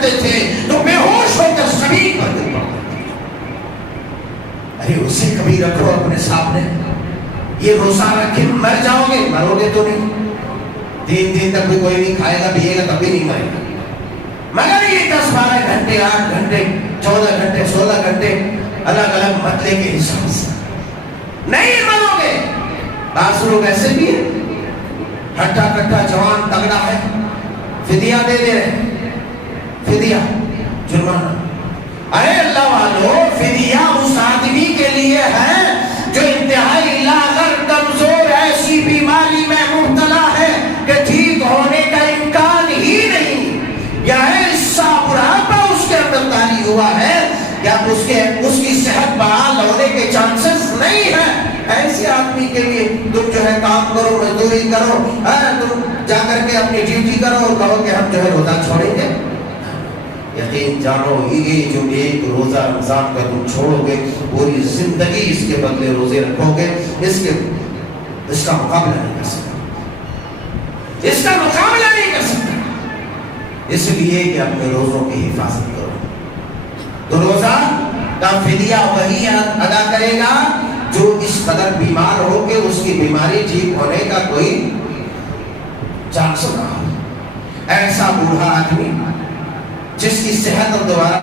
کرتے تھے تو بے ہوش ہو کر زمین پر گر پڑتے تھے. ارے اسے کبھی رکھو اپنے سامنے. یہ روزہ رکھے مر جاؤ گے؟ مرو گے تو نہیں. 3 دن تک بھی کوئی نہیں کھائے گا پیے گا کبھی نہیں مرے گا. مگر یہ 10-12 گھنٹے 8 گھنٹے 14 گھنٹے 16 گھنٹے الگ الگ مطلے کے حساب سے نہیں مرو گے. بعض لوگ ایسے بھی ہیں ہٹا کٹا جوان تگڑا ہے فدیہ دے دے رہے. فدیہ جرمانہ. ارے اللہ والو فدیہ اس آدمی کے لیے ہے جو انتہائی لاغر کمزور ایسی بیماری میں مبتلا ہے کہ ٹھیک ہونے کا امکان ہی نہیں، یا ایسا بڑھاپا اس کے اندر طاری ہوا ہے یا اس کی صحت بحال ہونے کے چانسز نہیں ہیں. ایسے آدمی کے لیے تم جو ہے کام کرو، مزدوری کرو، تم جا کر کے اپنی ڈیوٹی کرو اور کہو کہ ہم جو ہے روزہ چھوڑیں گے. یقین جانو یہ جو ایک روزہ رمضان کا تم چھوڑو گے پوری زندگی اس کے بدلے روزے رکھو گے، اس کا مقابلہ نہیں کر سکتے. اس کا مقابلہ نہیں کر سکتے. اس لیے کہ اپنے روزوں کی حفاظت کرو. تو روزہ کا فدیہ وہی ادا کرے گا جو اس قدر بیمار ہو کہ اس کی بیماری ٹھیک ہونے کا کوئی چانس نہ ہو. ایسا بوڑھا آدمی جس کی صحت اور دوبارہ